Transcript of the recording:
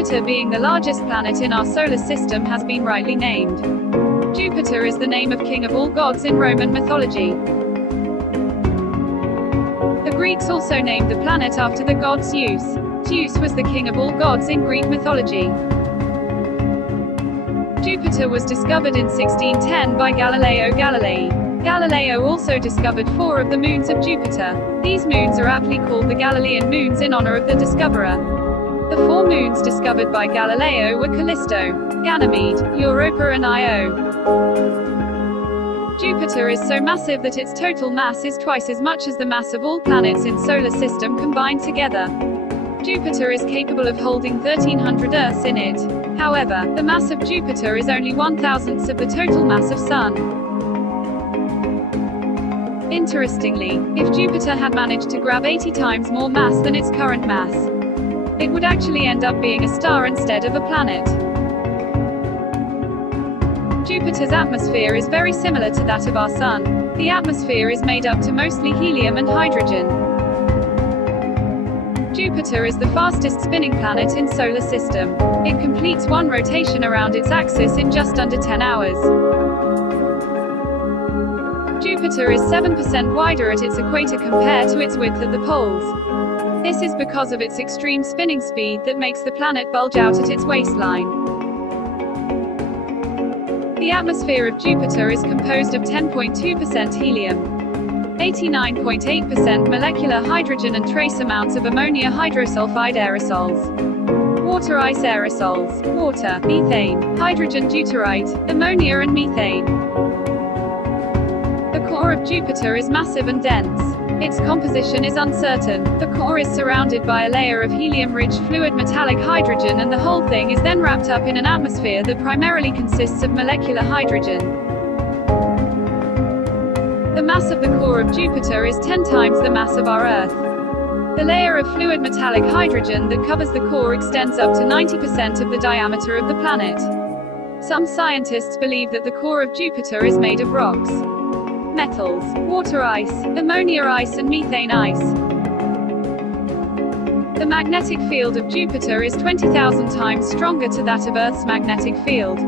Jupiter, being the largest planet in our solar system, has been rightly named. Jupiter is the name of king of all gods in Roman mythology. The Greeks also named the planet after the god Zeus. Zeus was the king of all gods in Greek mythology. Jupiter was discovered in 1610 by Galileo Galilei. Galileo also discovered 4 of the moons of Jupiter. These moons are aptly called the Galilean moons in honor of the discoverer. The 4 moons discovered by Galileo were Callisto, Ganymede, Europa and Io. Jupiter is so massive that its total mass is twice as much as the mass of all planets in solar system combined together. Jupiter is capable of holding 1,300 Earths in it. However, the mass of Jupiter is only 1/1000th of the total mass of Sun. Interestingly, if Jupiter had managed to grab 80 times more mass than its current mass, it would actually end up being a star instead of a planet. Jupiter's atmosphere is very similar to that of our Sun. The atmosphere is made up to mostly helium and hydrogen. Jupiter is the fastest spinning planet in solar system. It completes one rotation around its axis in just under 10 hours. Jupiter is 7% wider at its equator compared to its width at the poles. This is because of its extreme spinning speed that makes the planet bulge out at its waistline. The atmosphere of Jupiter is composed of 10.2% helium, 89.8% molecular hydrogen and trace amounts of ammonia hydrosulfide aerosols, water ice aerosols, water, methane, hydrogen deuterite, ammonia and methane. The core of Jupiter is massive and dense. Its composition is uncertain. The core is surrounded by a layer of helium-rich fluid metallic hydrogen, and the whole thing is then wrapped up in an atmosphere that primarily consists of molecular hydrogen. The mass of the core of Jupiter is 10 times the mass of our Earth. The layer of fluid metallic hydrogen that covers the core extends up to 90% of the diameter of the planet. Some scientists believe that the core of Jupiter is made of rocks, metals, water ice, ammonia ice and methane ice. The magnetic field of Jupiter is 20,000 times stronger to that of Earth's magnetic field.